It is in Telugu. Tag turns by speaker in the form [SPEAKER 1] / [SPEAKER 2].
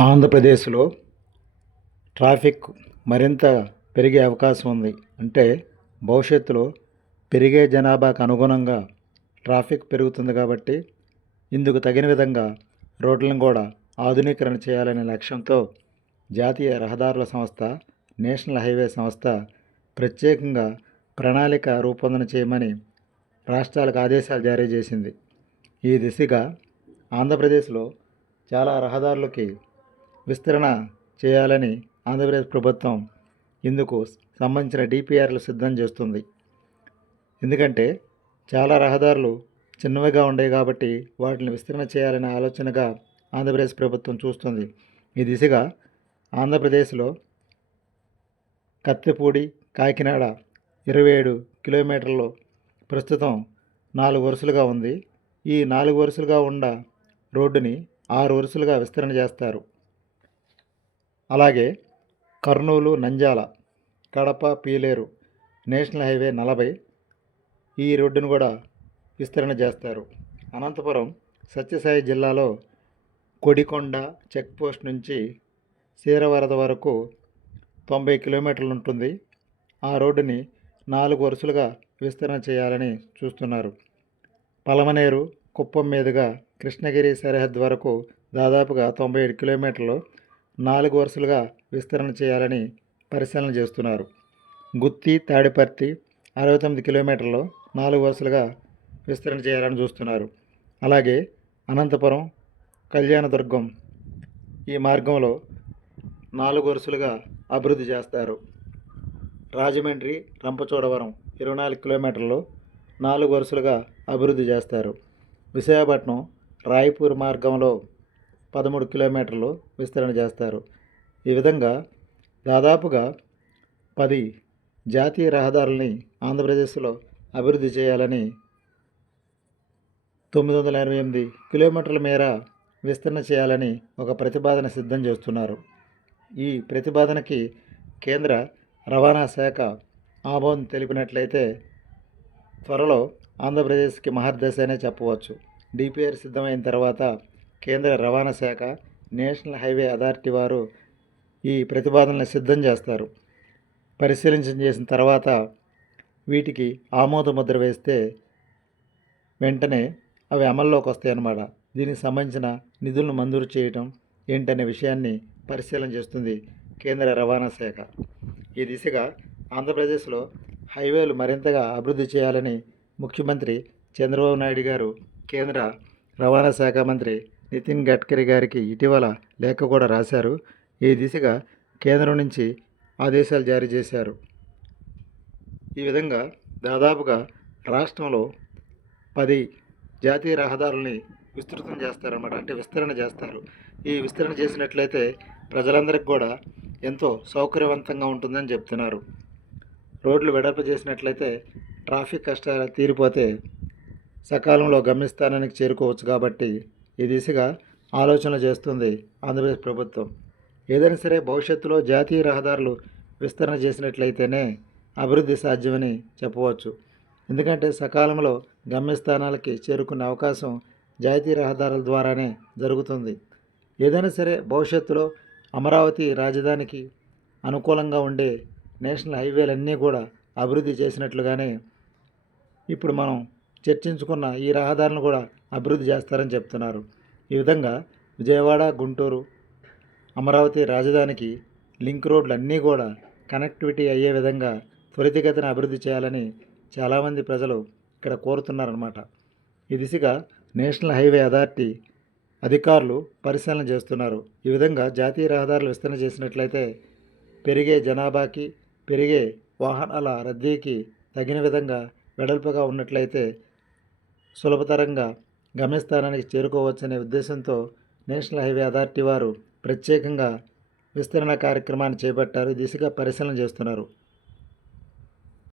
[SPEAKER 1] ఆంధ్రప్రదేశ్లో ట్రాఫిక్ మరింత పెరిగే అవకాశం ఉంది. అంటే భవిష్యత్తులో పెరిగే జనాభాకు అనుగుణంగా ట్రాఫిక్ పెరుగుతుంది కాబట్టి ఇందుకు తగిన విధంగా రోడ్లను కూడా ఆధునీకరణ చేయాలనే లక్ష్యంతో జాతీయ రహదారుల సంస్థ నేషనల్ హైవే సంస్థ ప్రత్యేకంగా ప్రణాళిక రూపొందన చేయమని రాష్ట్రాలకు ఆదేశాలు జారీ చేసింది. ఈ దిశగా ఆంధ్రప్రదేశ్లో చాలా రహదారులకి విస్తరణ చేయాలని ఆంధ్రప్రదేశ్ ప్రభుత్వం ఇందుకు సంబంధించిన డిపిఆర్లు సిద్ధం చేస్తుంది. ఎందుకంటే చాలా రహదారులు చిన్నవిగా ఉండేవి కాబట్టి వాటిని విస్తరణ చేయాలనే ఆలోచనగా ఆంధ్రప్రదేశ్ ప్రభుత్వం చూస్తుంది. ఈ దిశగా ఆంధ్రప్రదేశ్లో కత్తిపూడి కాకినాడ ఇరవై ఏడు కిలోమీటర్లు ప్రస్తుతం నాలుగు వరుసలుగా ఉంది. ఈ నాలుగు వరుసలుగా ఉన్న రోడ్డుని ఆరు వరుసలుగా విస్తరణ చేస్తారు. అలాగే కర్నూలు నంజాల కడప పీలేరు నేషనల్ హైవే నలభై ఈ రోడ్డును కూడా విస్తరణ చేస్తారు. అనంతపురం సత్యసాయి జిల్లాలో కొడికొండ చెక్ పోస్ట్ నుంచి శీరవరద వరకు తొంభై కిలోమీటర్లు ఉంటుంది. ఆ రోడ్డుని నాలుగు వరుసలుగా విస్తరణ చేయాలని చూస్తున్నారు. పలమనేరు కుప్పం మీదుగా కృష్ణగిరి సరిహద్దు వరకు దాదాపుగా తొంభై ఏడు కిలోమీటర్లు నాలుగు వరుసలుగా విస్తరణ చేయాలని పరిశీలన చేస్తున్నారు. గుత్తి తాడిపర్తి అరవై తొమ్మిది కిలోమీటర్లు నాలుగు వరుసలుగా విస్తరణ చేయాలని చూస్తున్నారు. అలాగే అనంతపురం కళ్యాణదుర్గం ఈ మార్గంలో నాలుగు వరుసలుగా అభివృద్ధి చేస్తారు. రాజమండ్రి రంపచోడవరం ఇరవై నాలుగు కిలోమీటర్లు నాలుగు వరుసలుగా అభివృద్ధి చేస్తారు. విశాఖపట్నం రాయపూర్ మార్గంలో పదమూడు కిలోమీటర్లు విస్తరణ చేస్తారు. ఈ విధంగా దాదాపుగా పది జాతీయ రహదారుల్ని ఆంధ్రప్రదేశ్లో అభివృద్ధి చేయాలని తొమ్మిది వందల ఎనభై ఎనిమిది కిలోమీటర్ల మేర విస్తరణ చేయాలని ఒక ప్రతిపాదన సిద్ధం చేస్తున్నారు. ఈ ప్రతిపాదనకి కేంద్ర రవాణా శాఖ ఆమోదం తెలిపినట్లయితే త్వరలో ఆంధ్రప్రదేశ్కి మహర్దశ అనే చెప్పవచ్చు. డిపిఆర్ సిద్ధమైన తర్వాత కేంద్ర రవాణా శాఖ నేషనల్ హైవే అథారిటీ వారు ఈ ప్రతిపాదనలు సిద్ధం చేస్తారు. పరిశీలించిన చేసిన తర్వాత వీటికి ఆమోద ముద్ర వేస్తే వెంటనే అవి అమల్లోకి వస్తాయి అన్నమాట దీనికి సంబంధించిన నిధులను మంజూరు చేయటం ఏంటనే విషయాన్ని పరిశీలన చేస్తుంది కేంద్ర రవాణా శాఖ. ఈ దిశగా ఆంధ్రప్రదేశ్లో హైవేలు మరింతగా అభివృద్ధి చేయాలని ముఖ్యమంత్రి చంద్రబాబు నాయుడు గారు కేంద్ర రవాణా శాఖ మంత్రి నితిన్ గడ్కరీ గారికి ఇటీవల లేఖ కూడా రాశారు. ఈ దిశగా కేంద్రం నుంచి ఆదేశాలు జారీ చేశారు. ఈ విధంగా దాదాపుగా రాష్ట్రంలో పది జాతీయ రహదారుల్ని విస్తృతం చేస్తారన్నమాట. అంటే విస్తరణ చేస్తారు. ఈ విస్తరణ చేసినట్లయితే ప్రజలందరికీ కూడా ఎంతో సౌకర్యవంతంగా ఉంటుందని చెప్తున్నారు. రోడ్లు వెడల్పు చేసినట్లయితే ట్రాఫిక్ కష్టాలు తీరిపోతే సకాలంలో గమ్యస్థానానికి చేరుకోవచ్చు కాబట్టి ఈ దిశగా ఆలోచనలు చేస్తుంది ఆంధ్రప్రదేశ్ ప్రభుత్వం. ఏదైనా సరే భవిష్యత్తులో జాతీయ రహదారులు విస్తరణ చేసినట్లయితేనే అభివృద్ధి సాధ్యమని చెప్పవచ్చు. ఎందుకంటే సకాలంలో గమ్యస్థానాలకి చేరుకునే అవకాశం జాతీయ రహదారుల ద్వారానే జరుగుతుంది. ఏదైనా సరే భవిష్యత్తులో అమరావతి రాజధానికి అనుకూలంగా ఉండే నేషనల్ హైవేలన్నీ కూడా అభివృద్ధి చేసినట్లుగానే ఇప్పుడు మనం చర్చించుకున్న ఈ రహదారులను కూడా అభివృద్ధి చేస్తారని చెప్తున్నారు. ఈ విధంగా విజయవాడ గుంటూరు అమరావతి రాజధానికి లింక్ రోడ్లు అన్నీ కూడా కనెక్టివిటీ అయ్యే విధంగా త్వరితగతిన అభివృద్ధి చేయాలని చాలామంది ప్రజలు ఇక్కడ కోరుతున్నారన్నమాట. ఈ దిశగా నేషనల్ హైవే అథారిటీ అధికారులు పరిశీలన చేస్తున్నారు. ఈ విధంగా జాతీయ రహదారులు విస్తరణ చేసినట్లయితే పెరిగే జనాభాకి పెరిగే వాహనాల రద్దీకి తగిన విధంగా వెడల్పుగా ఉన్నట్లయితే సులభతరంగా గమ్యస్థానానికి చేరుకోవచ్చనే ఉద్దేశంతో నేషనల్ హైవే అథారిటీ వారు ప్రత్యేకంగా విస్తరణ కార్యక్రమాన్ని చేపట్టారు. ఈ దిశగా పరిశీలన చేస్తున్నారు.